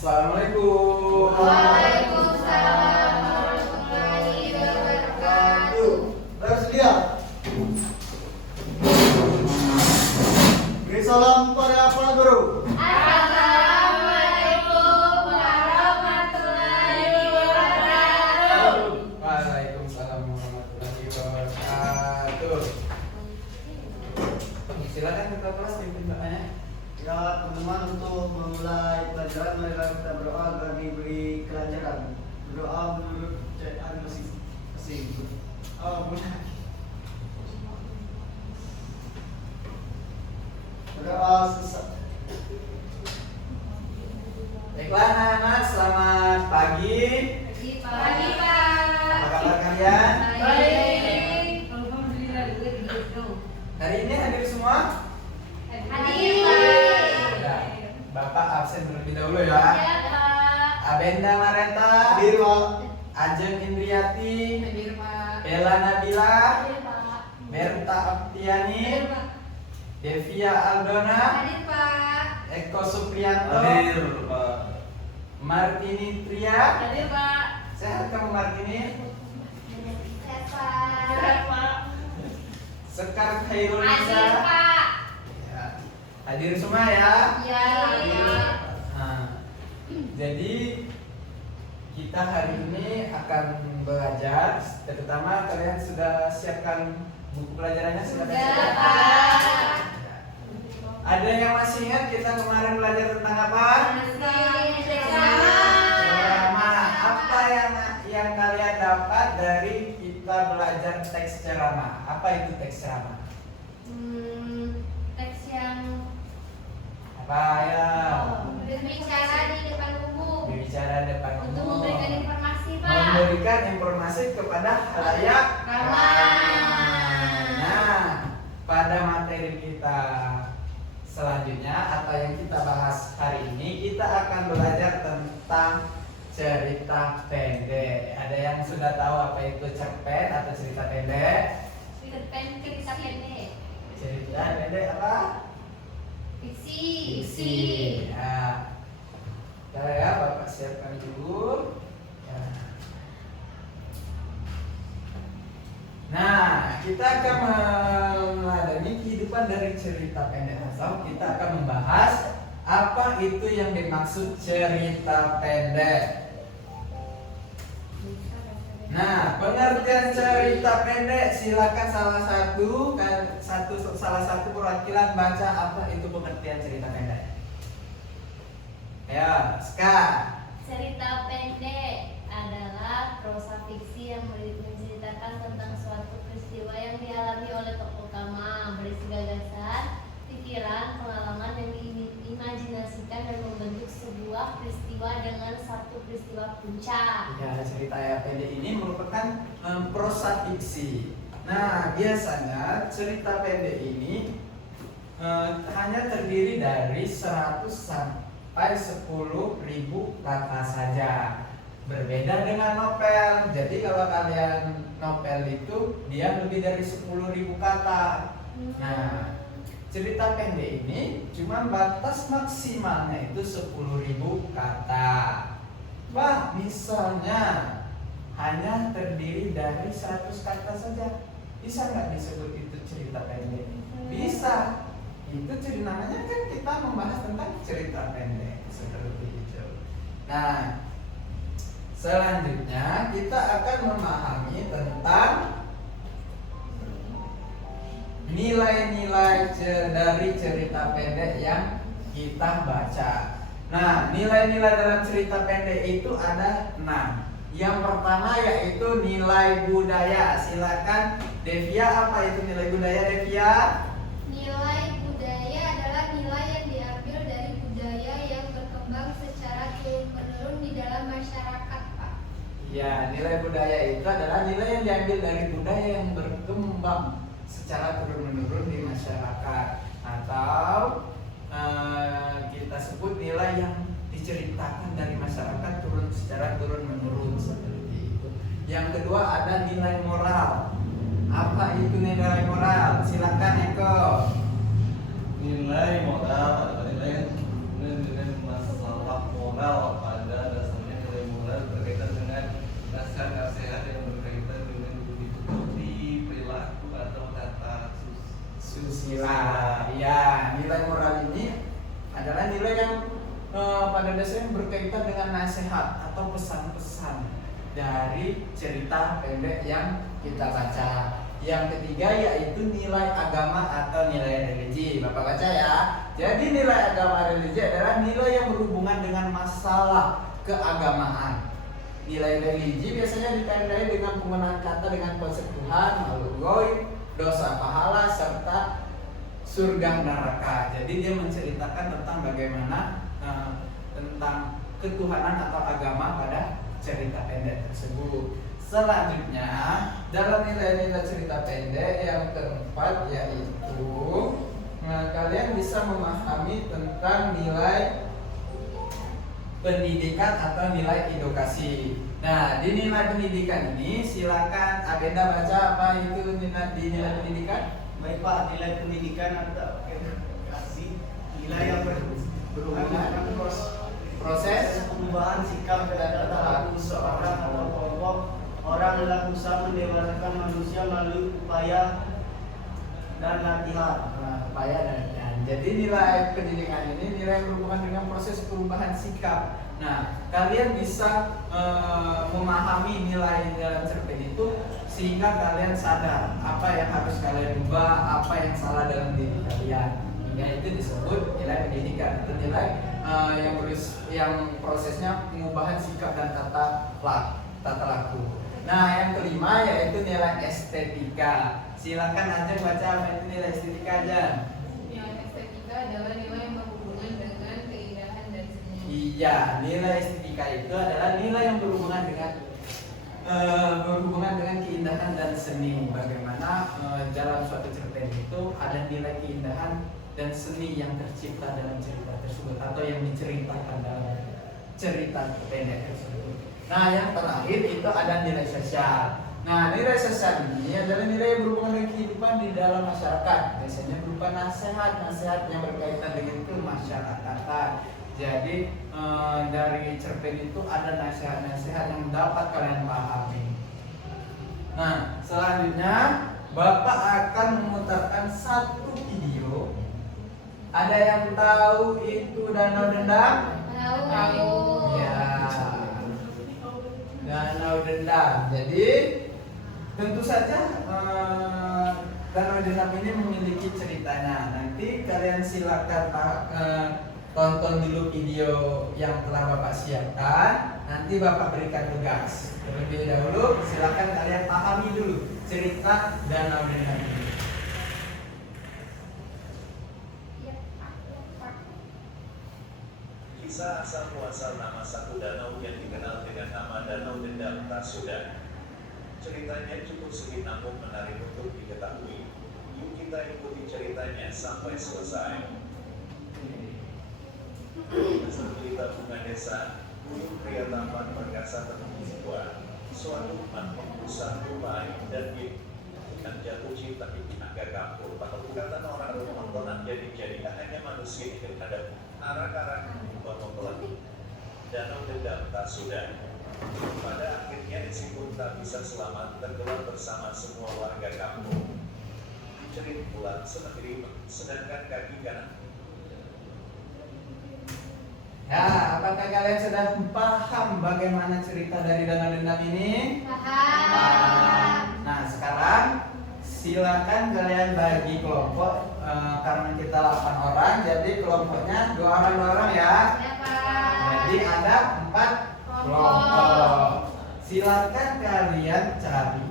Assalamualaikum. Waalaikumsalam warahmatullahi wabarakatuh. Bersedia. Beri salam pada Pak Guru. Assalamualaikum warahmatullahi wabarakatuh. Waalaikumsalam warahmatullahi wabarakatuh. Silakan kita kelas pimpin doanya. Ya teman-teman, untuk memulai pelajaran mari kita berdoa agar diberi kelancaran. Berdoa menurut bacaan masing-masing. Oh, benar. Berdoa sesat. Baiklah anak-anak, selamat pagi. Pagi Pak. Apa kabar kalian? Baik. Hari ini hadir semua? Hadir Pak. Ya, Bapak absen terlebih dahulu Ya ya. Pak. Abenda Marenta, Hadir Pak. Ajeng Indriati, Hadir Pak. Bella Nabila, Hadir Pak. Berta Aptiani, Hadir Pak. Devia Aldona, Hadir Pak. Eko Supriyanto, Pak. Martini Tria. Hadir Pak. Sehat kamu Martini? Sehat Pak. Sekar Khairul Hadir Nisa. Pak. Ya. Hadir semua ya. Ya Pak. Nah, jadi kita hari ini akan belajar. Terutama kalian sudah siapkan buku pelajarannya? Sudah siapkan? Pak. Ya. Ada yang masih ingat kita kemarin belajar tentang apa? Ceramah. Apa yang kalian dapat dari kita belajar teks ceramah? Apa itu teks ceramah? Teks yang Apa ya? berbicara di depan umum Berbicara depan untuk umum. memberikan informasi Pak. Memberikan informasi kepada halayak Ramai. Nah, pada materi kita selanjutnya atau yang kita bahas hari ini, kita akan belajar tentang cerita pendek. Ada yang sudah tahu apa itu cerpen atau cerita pendek? Cerita pendek. Cerita pendek apa? Fiksi. Ya. Bentar ya, Bapak siapkan dulu. Ya. Nah, kita akan meladani kehidupan dari cerita pendek atau kita akan membahas apa itu yang dimaksud cerita pendek. Nah, pengertian cerita pendek, silakan salah satu perwakilan baca apa itu pengertian cerita pendek. Ya, Ska. Cerita pendek adalah prosa fiksi yang menceritakan tentang suatu peristiwa yang dialami oleh tokoh utama, berisi gagasan, pikiran, pengalaman yang diimajinasikan dan membentuk sebuah peristiwa dengan satu peristiwa puncak. Ya, cerita pendek ini merupakan prosa fiksi. Nah, biasanya cerita pendek ini hanya terdiri dari 100 sampai 10.000 kata saja. Berbeda dengan novel. Jadi kalau kalian novel itu dia lebih dari 10.000 kata. Nah, cerita pendek ini cuma batas maksimalnya itu 10.000 kata. Wah, misalnya hanya terdiri dari 100 kata saja, bisa nggak disebut itu cerita pendek? Bisa. Itu namanya kan kita membahas tentang cerita pendek seperti itu. Nah, selanjutnya kita akan memahami tentang nilai-nilai dari cerita pendek yang kita baca. Nah, nilai-nilai dalam cerita pendek itu ada 6. Yang pertama yaitu nilai budaya. Silakan Devia, apa itu nilai budaya, Devia? Nilai budaya adalah nilai yang diambil dari budaya yang berkembang secara turun-menurun di dalam masyarakat, Pak. Ya, nilai budaya itu adalah nilai yang diambil dari budaya yang berkembang secara turun-menurun di masyarakat, atau kita sebut nilai yang diceritakan dari masyarakat secara turun-menurun seperti itu. Yang kedua ada nilai moral. Apa itu nilai moral? Silakan Eko. Nilai moral adalah nilai masalah moral pada dasarnya berkaitan dengan nasihat atau pesan-pesan dari cerita pendek yang kita baca. Yang ketiga yaitu nilai agama atau nilai religi. Bapak baca ya. Jadi nilai agama religi adalah nilai yang berhubungan dengan masalah keagamaan. Nilai religi biasanya ditandai dengan penggunaan kata dengan konsep Tuhan, makhluk gaib, dosa pahala, serta surga neraka. Jadi dia menceritakan tentang bagaimana tentang ketuhanan atau agama pada cerita pendek tersebut. Selanjutnya dalam nilai-nilai cerita pendek yang keempat yaitu kalian bisa memahami tentang nilai pendidikan atau nilai edukasi. Nah, di nilai pendidikan ini silakan Agenda baca apa itu di nilai pendidikan. Baik Pak, nilai pendidikan atau edukasi nilai yang berhubungan dengan proses perubahan sikap dan perilaku seorang atau kelompok orang dalam usaha mendewasakan manusia melalui upaya dan latihan. Upaya dan latihan. Jadi nilai pendidikan ini nilai yang berhubungan dengan proses perubahan sikap. Nah, kalian bisa memahami nilai dalam cerpen itu sehingga kalian sadar apa yang harus kalian ubah, apa yang salah dalam diri kalian. Hingga itu disebut nilai pendidikan atau nilai yang prosesnya pengubahan sikap dan tata laku. Nah, yang kelima yaitu nilai estetika. Silakan aja baca apa itu nilai estetika aja. Nilai estetika adalah nilai yang berhubungan dengan keindahan dan seni. Iya, nilai estetika itu adalah nilai yang berhubungan dengan keindahan dan seni. Bagaimana dalam suatu cerpen itu ada nilai keindahan dan seni yang tercipta dalam cerita tersebut atau yang diceritakan dalam cerita pendek tersebut. Nah, yang terakhir itu ada nilai sosial. Nah, nilai sosial ini adalah nilai yang berhubungan dengan kehidupan di dalam masyarakat. Biasanya berupa nasihat yang berkaitan dengan kemasyarakatan. Jadi dari cerpen itu ada nasihat-nasihat yang dapat kalian pahami. Nah, selanjutnya Bapak akan memutarkan satu video. Ada yang tahu itu Danau Dendam? Tahu. Ya. Danau Dendam. Jadi tentu saja Danau Dendam ini memiliki ceritanya. Nanti kalian silakan tonton dulu video yang telah Bapak siapkan. Nanti Bapak berikan tugas. Terlebih dahulu silakan kalian pahami dulu cerita Danau Dendam ini. Kisah asal muasal nama satu danau yang dikenal dengan nama Danau Dendam Tasudan. Ceritanya cukup sengit namun menarik untuk diketahui. Yuk kita ikuti ceritanya sampai selesai. Cerita bunga desa, Buyung pria tampan perkasa temui jiwa. Suatu umat membusa rumai dan dan jatuh cinta di agak kampur. Kata orang nontonan jadi hanya manusia yang terhadap arah-arah mempelai. Danau Dendam Tasudan. Pada akhirnya si pun tak bisa selamat tenggelam bersama semua warga kampung. Cerit pulang sendiri, sedangkan kaki kanan. Ya, apakah kalian sudah paham bagaimana cerita dari Danau Dendam ini? Paham. Nah, sekarang silakan kalian bagi kelompok. Karena kita 8 orang, jadi kelompoknya 2 orang ya. Ya, Pak. Jadi ada 4 kelompok. Silakan kalian cari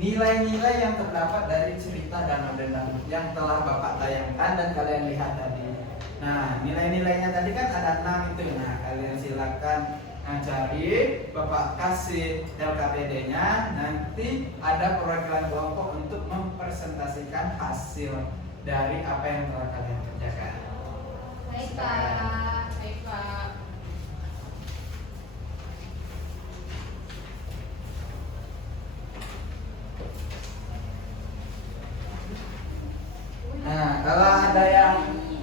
nilai-nilai yang terdapat dari cerita Danau Dendam yang telah Bapak tayangkan dan kalian lihat tadi. Nah, nilai-nilainya tadi kan ada 6 itu. Nah, kalian silakan cari, Bapak kasih LKPD-nya. Nanti ada perwakilan kelompok untuk mempresentasikan hasil dari apa yang telah kalian kerjakan. Baik, Pak. Baik Pak. Nah, kalau ada yang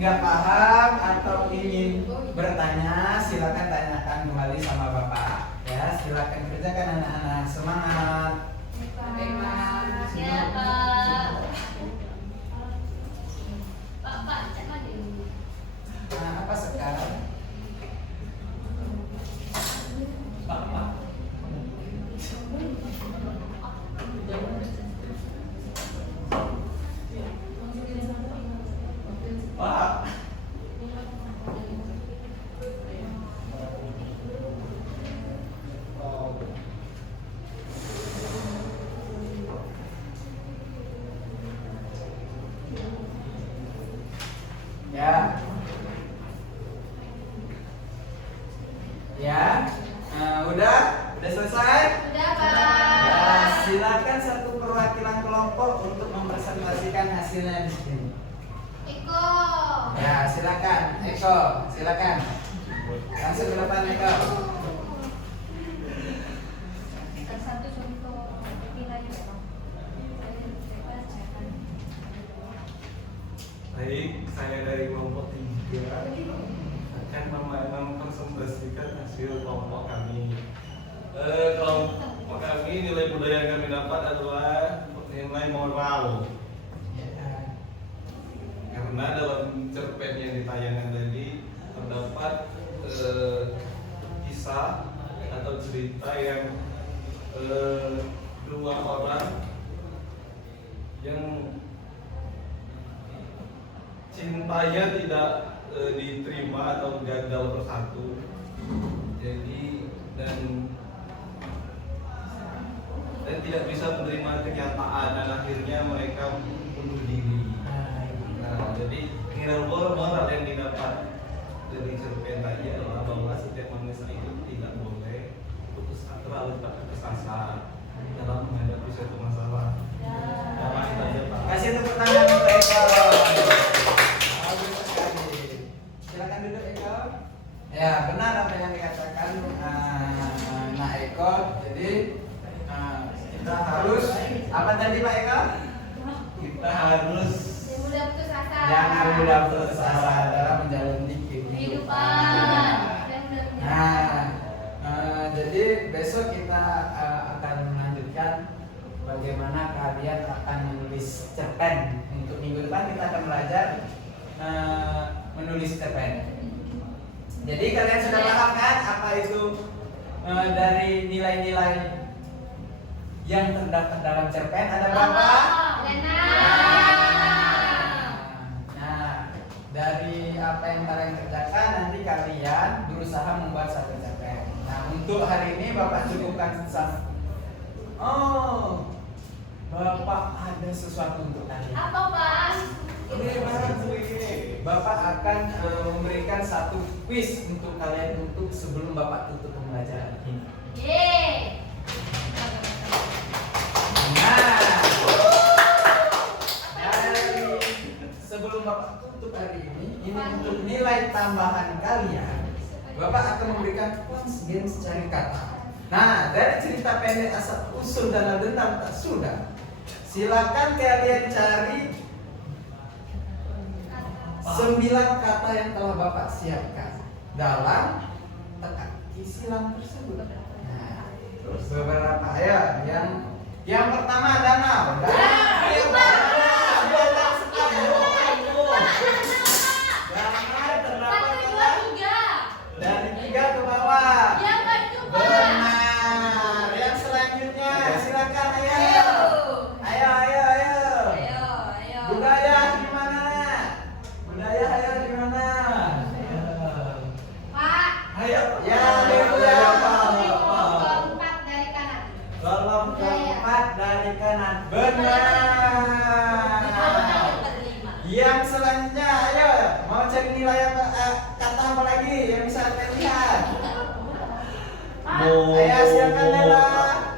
nggak paham atau ingin bertanya, silakan tanyakan kembali sama Bapak. Ya, silakan kerjakan anak-anak. Semangat. Baik Pak. Ya, Pak. Pak, cek lagi. Nah, apa sekarang? Ya, udah selesai. Sudah, Ya, Pak. silakan satu perwakilan kelompok untuk mempresentasikan hasilnya di sini. Iko. Ya, silakan Eko, silakan. Langsung ke depan Eko. Satu contoh nilainya, Pak. Baik, saya dari kelompok 3 akan mempresentasikan hasil kelompok kami. Kelompok kami nilai budaya yang kami dapat adalah nilai moral. Karena dalam cerpen yang ditayangkan tadi terdapat kisah atau cerita yang dua orang yang cintanya tidak diterima atau gagal bersatu. Jadi dan tidak bisa menerima kenyataan dan akhirnya mereka bunuh diri. Nah, jadi nilai moral yang didapat dari cerpen tadi adalah bahwa setiap manusia itu tidak boleh terlalu putus asa dalam menghadapi suatu masalah. Nah, itu aja, Pak. Kasih tepuk tangan untuk Eko. Bagus sekali. Silakan duduk Eko. Ya, benar apa yang dikatakan Nak Eko. Jadi kita harus apa tadi Pak Eko? Kita harus Mudah putus asa. jangan mudah putus asa dalam menjalani kehidupan. Jadi besok kita akan melanjutkan bagaimana kalian akan menulis cerpen. Untuk minggu depan kita akan belajar menulis cerpen. Jadi kalian sudah paham kan apa itu dari nilai-nilai yang terdapat dalam cerpen ada berapa? Nah, dari apa yang kalian kerjakan nanti kalian berusaha membuat satu cerpen. Nah, untuk hari ini Bapak cukupkan sama. Oh, Bapak ada sesuatu untuk kalian. Apa, Pak? Bapak akan memberikan satu quiz untuk kalian untuk sebelum Bapak tutup pembelajaran ini. Yeay. Nah, sebelum Bapak tutup hari ini untuk nilai tambahan kalian, Bapak akan memberikan games cari kata. Nah, dari cerita pendek asal usul dan dendam tak sudah. Silakan kalian cari 9 kata yang telah Bapak siapkan dalam teka-teki silang tersebut. Nah, terus beberapa ya yang pertama danau. Dari 3 ke bawah. Benar. Yang selanjutnya silakan ayo. Budaya di mana? Budaya ayo di mana? Ayo. Ya, budaya apa? Keempat dari kanan. Kolom keempat dari kanan. Benar. Yang selanjutnya ayo mau cari nilai apa, kata apa lagi yang bisa kalian lihat? Ayo silakan Lela.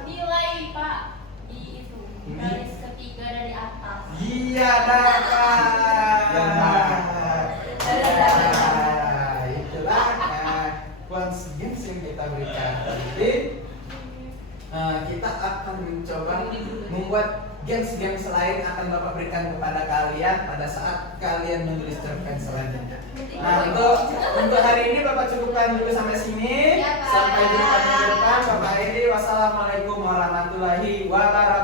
Nilai, Pak. Di itu. Garis ketiga dari atas. Iya dapat. Itulah Quants Games yang kita berikan. Jadi kita akan mencoba membuat games-games lain akan Bapak berikan kepada kalian pada saat kalian menulis cerpen selanjutnya. Nah, untuk hari ini Bapak cukupkan dulu sampai sini. Ya, Pak. Sampai jumpa di depan. Bapak Edi, wassalamualaikum warahmatullahi wabarakatuh.